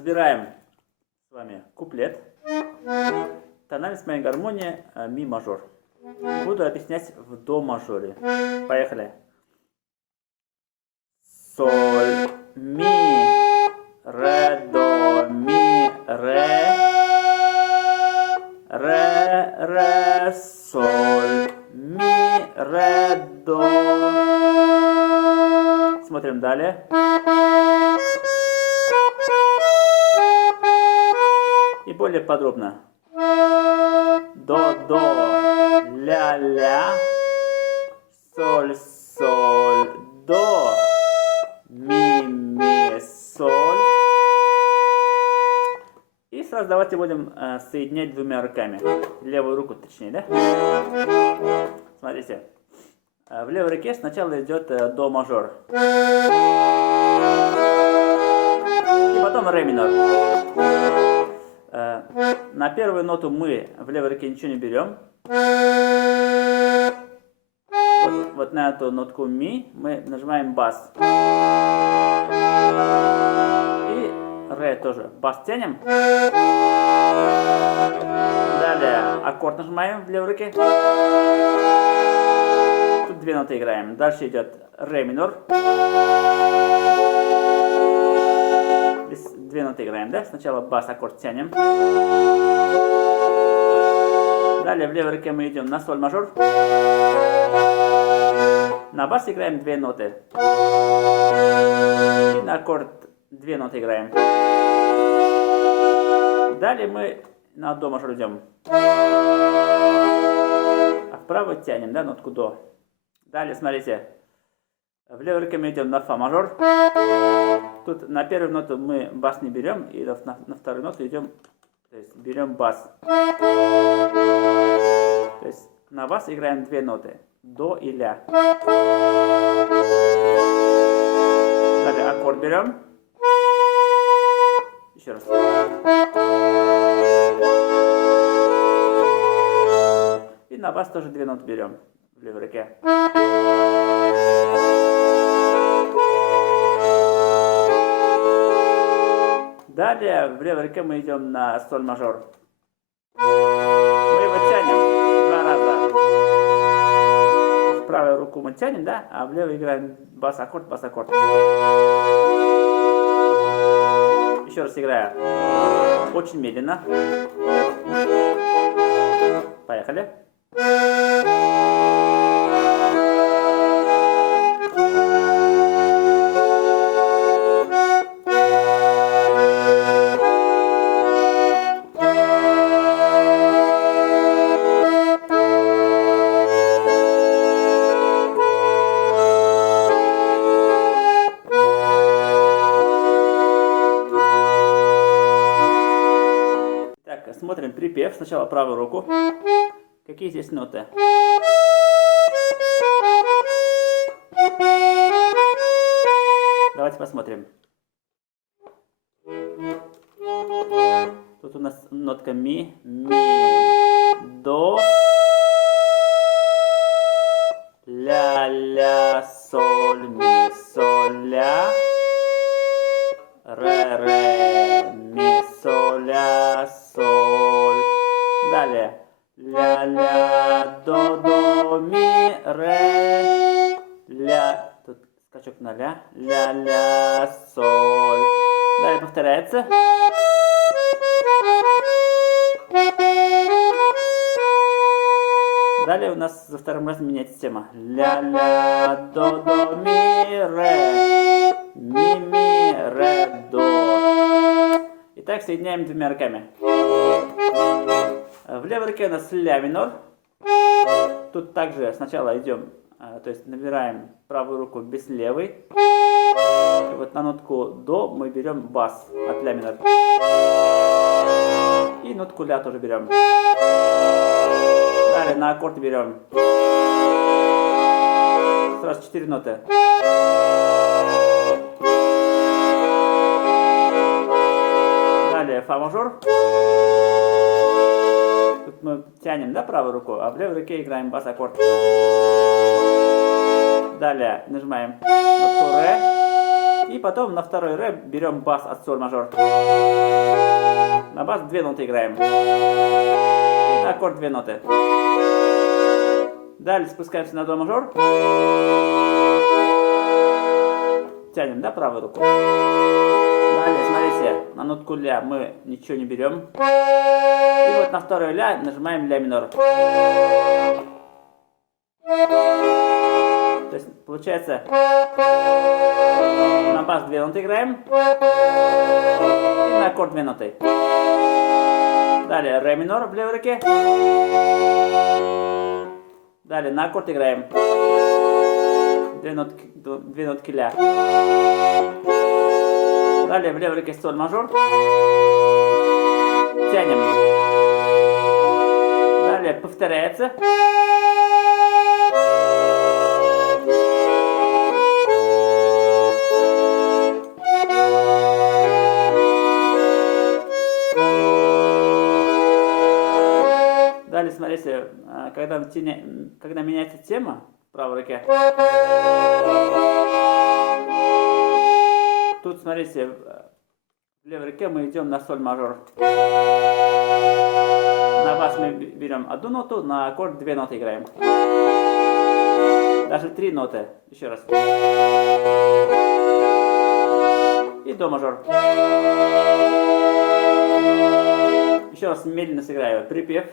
разбираем с вами куплет. Тональность моей гармонии ми мажор. Буду объяснять в до мажоре. Поехали. Соль, ми, ре, до, ми, ре, соль, ми, ре, до. Смотрим далее. И более подробно. До, ля, ля, соль, до, ми, соль. И сразу давайте будем соединять двумя руками. Левую руку точнее, да? Смотрите. В левой руке сначала идет до мажор. И потом ре минор. На первую ноту мы в левой руке ничего не берем. Вот на эту нотку ми мы нажимаем бас. И ре тоже. Бас тянем. Далее аккорд нажимаем в левой руке. Тут две ноты играем. Дальше идет ре минор. Здесь две ноты играем, да? Сначала бас аккорд тянем. Далее в левой руке мы идем на соль мажор. На бас играем две ноты. И на аккорд две ноты играем. Далее мы на до мажор идем. А вправо тянем, да, нотку до. Далее, смотрите. В левой руке мы идем на фа мажор. Тут на первую ноту мы бас не берем. И на вторую ноту идем, то есть берем бас. То есть на бас играем две ноты. До и ля. Далее аккорд берем. Еще раз. И на бас тоже две ноты берем в левой руке. Далее в левой руке мы идем на соль мажор. Мы его тянем два раза. В правую руку мы тянем, да? А в левую играем бас аккорд, бас аккорд. Еще раз играю. Очень медленно. Поехали. Смотрим припев. Сначала правую руку. Какие здесь ноты? Давайте посмотрим. Тут у нас нотка ми, до, ля, ля, соль, ми, соль, ля, ре, ми, соль, ля, соль. Далее. Ля, ля, до, ми, ре, ля. Тут скачок на ля. Ля, ля, соль. Далее повторяется. Далее у нас за вторым разом меняется тема. Ля, ля, до, ми, ре. Ми, ре, до. Итак, соединяем двумя руками. В левой руке у нас ля минор. Тут также сначала идем, то есть набираем правую руку без левой. И вот на нотку до мы берем бас от ля минор. И нотку ля тоже берем. Далее на аккорд берем. Сразу 4 ноты. Далее фа мажор. Тут мы тянем, да, правую руку, а в левой руке играем бас аккорд. Далее нажимаем нотку ре И потом на второй ре берем бас от соль мажор. На бас 2 ноты играем. И на аккорд 2 ноты. Далее спускаемся на до мажор. Тянем, да, правую руку. Далее, смотрите, на нотку ля мы ничего не берем. И вот на второй ля нажимаем ля минор. То есть, получается, на бас 2 ноты играем. И на аккорд 2 ноты. Далее, ре минор в левой руке. Далее, на аккорд играем. 2 нотки ля. Далее, в левой руке соль мажор. Тянем. Далее, повторяется. Далее, смотрите, когда меняется тема в правой руке, тут, смотрите, в левой руке мы идем на соль мажор. На бас мы берем одну ноту, на аккорд 2 ноты играем. Даже 3 ноты. Еще раз. И до мажор. Еще раз медленно сыграю. Припев.